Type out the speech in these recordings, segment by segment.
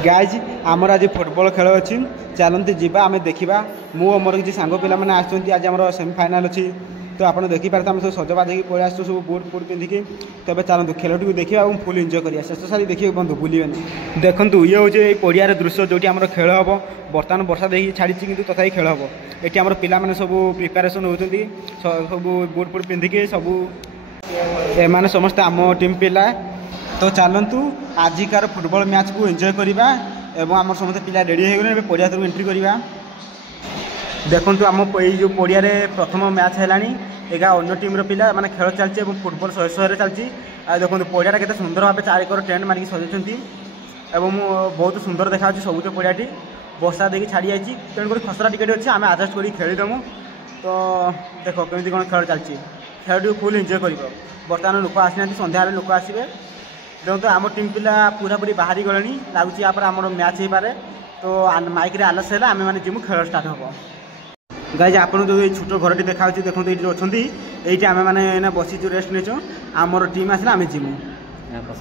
guys आमर आज football खेल अच्छी चलती जीवा आम देखा मु मोर किसी सांग पिला आज आम सेमिफाइनाल अच्छी तो आप देखिपारे आम सब सजबाज हो पलि आस सब बुट फुट पिंधिकी तेज चलतु खेलटी देखा और फुल एंजय करा शेष सारी देखिए बंधु भूलें देखूँ ये हूँ पड़ियार दृश्य जो आम खेल हम बर्तमान वर्षा देखिए छाड़ी कि तथापि खेल हम ये आम पाने सब प्रिपेरेसन होती सब बुट फुट पिंधिकी सब एम समस्त आम टीम पिला तो चलतु आजिकार फुटबॉल मैच को एंजय करवा एवं आम समस्त पिला रेडी हो गए पड़िया तरफ एंट्री करवा देखूँ आम जो पड़िया प्रथम मैच है एगा अन्य टीम पिला माने खेल चलती फुटबॉल शहे शहे चलती देखो पड़िया के सुंदर भाव चारिकर टेंट मारिक सजाई बहुत सुंदर देखा सबुज पड़ियाटी वर्षा देखिए छाड़ी जाइए तेणुक खसरा टिकेट अच्छी आम आडजस्ट कर खेलीदेमु तो देख केमी कौन खेल चलती खेल फुल एंजय कर बर्तमान लोक आसी संध्या लोक आसवे देखो आम टीम पिला पूरा पूरी बाहरी गले लगुच आम मैच हो पारे तो माइक रे आलस है आम मैंने जिमु खेल स्टार्ट हम गाइज आप जो छोट घरटी देखा देखो ये अच्छी ये आम मैंने बसीचु रेस्ट नहीं आमर टीम आसला आम जिमु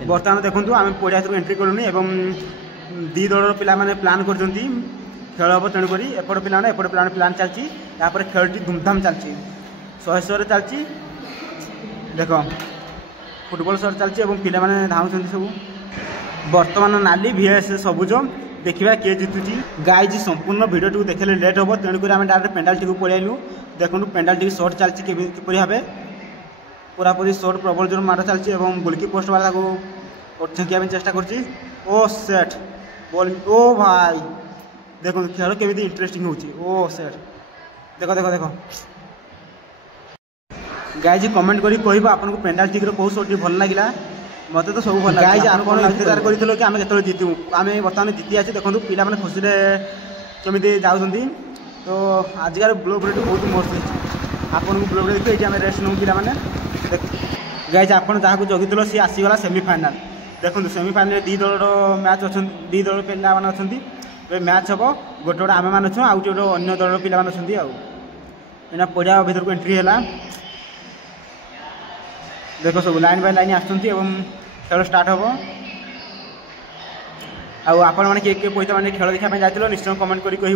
बर्तमान देखो आम पड़िया तरफ एंट्री करूनी एवं दी दल पिला माने प्लान कर खेल हम तेणुक एपट पिला एपट पिला प्लान चलती खेलटी धूमधाम चलती शहे शहे चलती देख फुटबॉल सर चलती पिला माने धाउं सब बर्तमान नाली VS सबुज देखा किए जितुची गाइज संपूर्ण भिडियो टी देखले लेट हम तेणुक आम डायरेक्ट पेनाल्टी को पलैलु देखो पेनाल्टी शॉट चलती किपरि भाव पूरा पूरी शॉट प्रबल जोर मार चलती गोलकी पोस्ट वाला छेकिया चेष्टा करछि ओ सेट बॉल ओ भाई देखो खेल केमी इंटरेस्टिंग होची ओ सेट देखो देखो देखो गाइज कमेंट करी कहब आपको पेनाल्टी कौ शॉट भल लगे मत तो सब भल गाइज आप इंतजार कर कि आम जो जीतू आम बर्तमान जीति आसी देखो पिला मैंने खुशी केमी जाऊँगी तो आजिकार ब्लॉग भिडियो बहुत मस्त है आपको ब्लॉग देखिए ये आम रेस्ट नौ पिला गाइज आप जहाँ जगिल सी आसीगला सेमिफाइनाल देखो सेमिफाइनाल दी दल मैच अच्छा दी दल पिला अच्छा मैच हम गोटे गोटे आम मैंने अच्छे आउ गोटे अन्य दल पिला अच्छा पड़िया भर को एंट्री है देखो सब लाइन बाय लाइन आसुँच खेल स्टार्ट हम आपण मैंने किए पैसा मैंने खेल देखा जाइल निश्चय कमेंट कर कह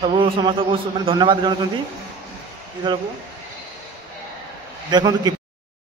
सब समस्त को मैंने धन्यवाद जनाऊँ दल को देखो